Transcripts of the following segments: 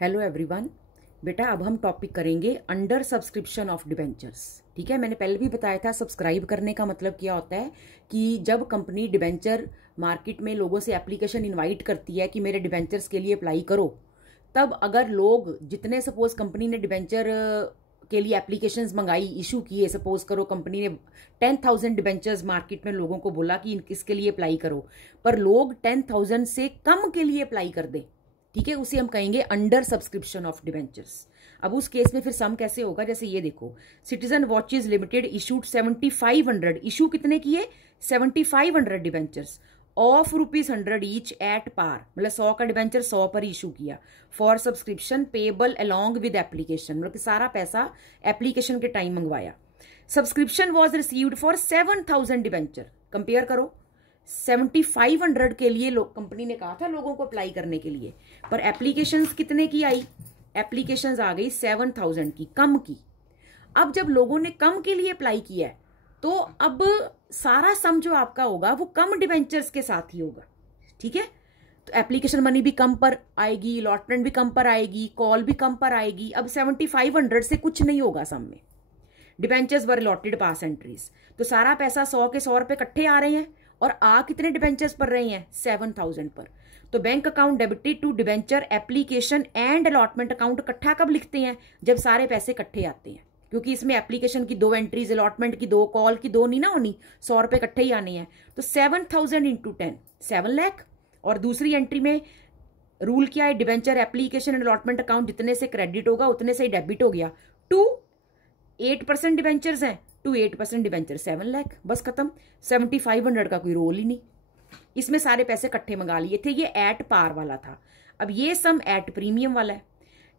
Hello everyone. बेटा अब हम टॉपिक करेंगे अंडर सब्सक्रिप्शन ऑफ डिबेंचर्स। ठीक है, मैंने पहले भी बताया था सब्सक्राइब करने का मतलब क्या होता है कि जब कंपनी डिबेंचर मार्केट में लोगों से एप्लीकेशन इनवाइट करती है कि मेरे डिबेंचर्स के लिए अप्लाई करो, तब अगर लोग जितने सपोज कंपनी ने डिबेंचर के लिए एप्लीकेशंस मंगाई, इशू किए, सपोज करो कंपनी ने 10,000 डिबेंचर्स मार्केट में लोगों को बोला कि किसके लिए अप्लाई करो, पर लोग 10,000 से कम के लिए अप्लाई कर दें, ठीक है, उसे हम कहेंगे अंडर सब्सक्रिप्शन ऑफ डिबेंचर्स। अब उस केस में फिर सम कैसे होगा, जैसे ये देखो, citizen watches limited issued 7500, issue कितने किए 7500 debentures of ₹100 each at par, मतलब 100 का डिबेंचर 100 पर इशू किया for subscription payable along with application, मतलब कि सारा पैसा एप्लीकेशन के टाइम मंगवाया। Subscription was received for 7000 debenture, compare करो 7500 के लिए लोग कंपनी ने कहा था लोगों को अप्लाई करने के लिए, पर एप्लीकेशंस कितने की आई, एप्लीकेशंस आ गई 7000 की, कम की। अब जब लोगों ने कम के लिए अप्लाई किया है तो अब सारा सम जो आपका होगा वो कम डिबेंचर्स के साथ ही होगा, ठीक है। तो एप्लीकेशन मनी भी कम पर आएगी, अलॉटमेंट भी कम पर आएगी, कॉल भी कम पर आएगी। अब 7500 से कुछ नहीं होगा सम में। डिबेंचर्स वर अलॉटेड पास एंट्रीज, तो सारा पैसा 100 के 100 रुपए इकट्ठे आ रहे हैं और आ कितने डिबेंचर्स पर रहे हैं 7000 पर। तो bank account debited to debenture application and allotment account इकट्ठा कब लिखते हैं, जब सारे पैसे इकट्ठे आते हैं, क्योंकि इसमें एप्लीकेशन की 2 एंट्रीज, अलॉटमेंट की 2, कॉल की 2 नहीं ना होनी, 100 रुपए इकट्ठे ही आने हैं। तो 7000 इंटू 10 7 लाख, और दूसरी एंट्री में रूल क्या है, debenture application and allotment account जितने से क्रेडिट होगा उतने से ही डेबिट हो गया। 8% डिबेंचर्स हैं, 8% डिबेंचर 7 लाख, बस खत्म। 7500 का कोई रोल ही नहीं, इसमें सारे पैसे इकट्ठे मंगा लिए थे। ये एट पार वाला था। अब ये सम एट प्रीमियम वाला है।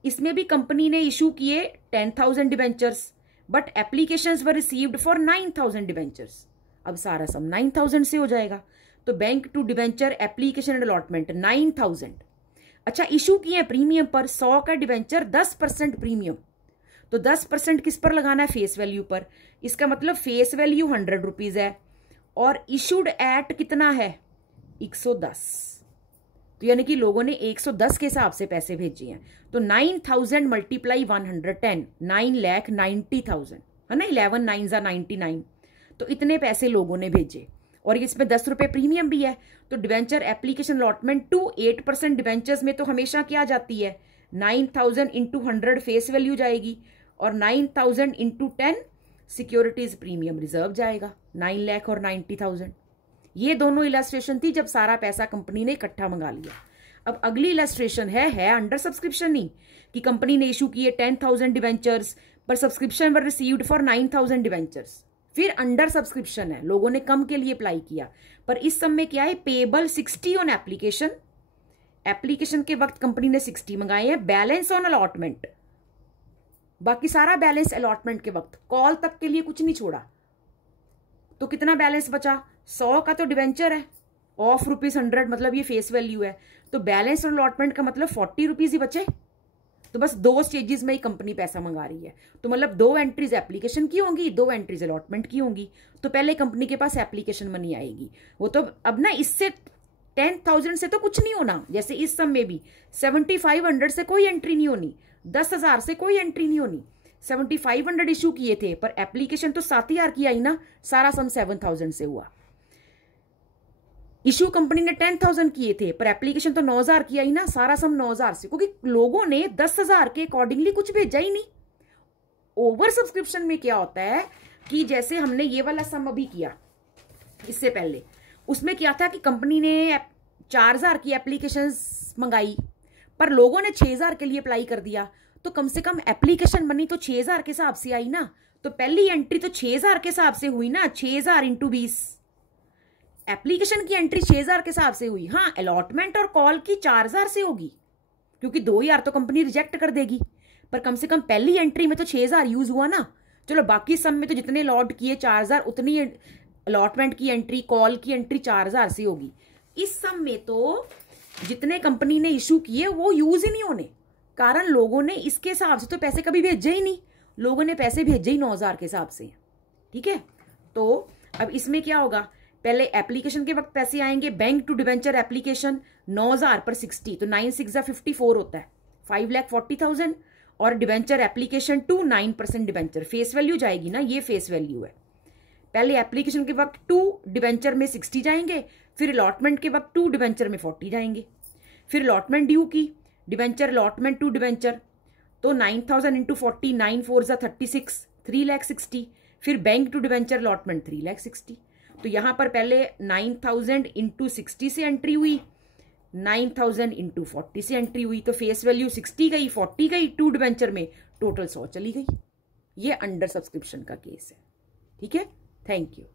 इसमें भी कंपनी ने इशू किए 10,000 debentures, but applications were received for 9,000 debentures. अब सारा सम 9,000 से हो जाएगा। तो bank to debenture application and allotment 9,000। अच्छा, इशू किए प्रीमियम पर, 100 का डिबेंचर 10% प्रीमियम, तो 10% किस पर लगाना है, फेस वैल्यू पर। इसका मतलब फेस वैल्यू 100 रुपीज है और इशूड एट कितना है 110, तो यानी कि लोगों ने 110 के हिसाब से पैसे भेजे हैं। तो 9,000 मल्टीप्लाई 110, 9,90,000 है ना, 11 9 99, तो इतने पैसे लोगों ने भेजे। और इसमें 10 रुपए प्रीमियम भी है। तो debenture application allotment to 8% debentures में तो हमेशा क्या जाती है, 9,000 इंटू 100 फेस वैल्यू जाएगी और 9,000 इंटू 10 सिक्योरिटीज प्रीमियम रिजर्व जाएगा, 9 लाख और 90,000। ये दोनों इलस्ट्रेशन थी जब सारा पैसा कंपनी ने इकट्ठा मंगा लिया। अब अगली इलस्ट्रेशन है अंडर सब्सक्रिप्शन ही, कि कंपनी ने इशू किए 10,000 डिबेंचर्स पर subscription were received for 9,000 debentures. फिर अंडर सब्सक्रिप्शन है, लोगों ने कम के लिए अप्लाई किया, पर इस सब में क्या है, पेबल 60 ऑन एप्लीकेशन, एप्लीकेशन के वक्त कंपनी ने 60 मंगाए हैं, बैलेंस ऑन अलॉटमेंट, बाकी सारा बैलेंस अलॉटमेंट के वक्त, कॉल तक के लिए कुछ नहीं छोड़ा। तो कितना बैलेंस बचा, 100 का तो डिबेंचर है ऑफ ₹100, मतलब ये फेस वैल्यू है, तो बैलेंस ऑन अलॉटमेंट का मतलब 40 रुपीज ही बचे। तो बस 2 स्टेजेस में ही कंपनी पैसा मंगा रही है। तो मतलब 2 एंट्रीज एप्लीकेशन की होंगी, 2 एंट्रीज अलॉटमेंट की होंगी। तो पहले कंपनी के पास एप्लीकेशन मनी आएगी, वो तो अब ना इससे 10,000 से तो कुछ नहीं होना, जैसे इस सम में भी 7500 से कोई एंट्री नहीं होनी, 10,000 से कोई एंट्री नहीं होनी। 7500 इशू किए थे पर एप्लीकेशन तो 7,000 की आई ना, सारा सम 7,000 से हुआ। इशू कंपनी ने 10,000 किए थे पर एप्लीकेशन तो 9,000 की आई ना, सारा सम 9,000 से, क्योंकि लोगों ने 10,000 के अकॉर्डिंगली कुछ भेजा ही नहीं। ओवर सब्सक्रिप्शन में क्या होता है कि जैसे हमने ये वाला सम अभी किया, इससे पहले उसमें क्या था कि कंपनी ने 4,000 की एप्लीकेशन मंगाई पर लोगों ने 6,000 के लिए अप्लाई कर दिया, तो कम से कम एप्लीकेशन मनी तो 6,000 के हिसाब से आई ना। तो पहली एंट्री तो 6,000 के हिसाब से हुई ना, 6,000 इंटू 20, एप्लीकेशन की एंट्री 6,000 के हिसाब से हुई। हाँ, अलॉटमेंट और कॉल की 4,000 से होगी, क्योंकि 2,000 तो कंपनी रिजेक्ट कर देगी, पर कम से कम पहली एंट्री में तो 6,000 यूज हुआ ना। चलो बाकी सम में तो जितने अलॉट किए 4,000, उतनी अलॉटमेंट की एंट्री, कॉल की एंट्री 4,000 से होगी। इस सम में तो जितने कंपनी ने इशू किए वो यूज ही नहीं होने, कारण लोगों ने इसके हिसाब से तो पैसे कभी भेजे ही नहीं, लोगों ने पैसे भेजे ही 9,000 के हिसाब से, ठीक है। तो अब इसमें क्या होगा, पहले एप्लीकेशन के वक्त पैसे आएंगे, बैंक टू डिबेंचर एप्लीकेशन 9,000 पर 60, तो 9 6 54 होता है, 5,40,000 और debenture application to 9% debenture, face value जाएगी ना, ये फेस वैल्यू है। पहले एप्लीकेशन के वक्त 2 डिबेंचर में 60 जाएंगे, फिर अलॉटमेंट के वक्त 2 डिबेंचर में 40 जाएंगे, फिर अलॉटमेंट ड्यू की डिबेंचर अलॉटमेंट टू डिबेंचर तो 9,000 इंटू 40, 9 4 जा 36, 3,60,000, फिर बैंक टू डिबेंचर अलॉटमेंट 3,60,000। तो यहां पर पहले 9,000 इंटू 60 से एंट्री हुई, 9,000 इंटू 40 से एंट्री हुई, तो फेस वैल्यू 60 गई, 40 गई, 2 डिबेंचर में टोटल 100 चली गई। ये अंडर सब्सक्रिप्शन का केस है। ठीक है, थैंक यू।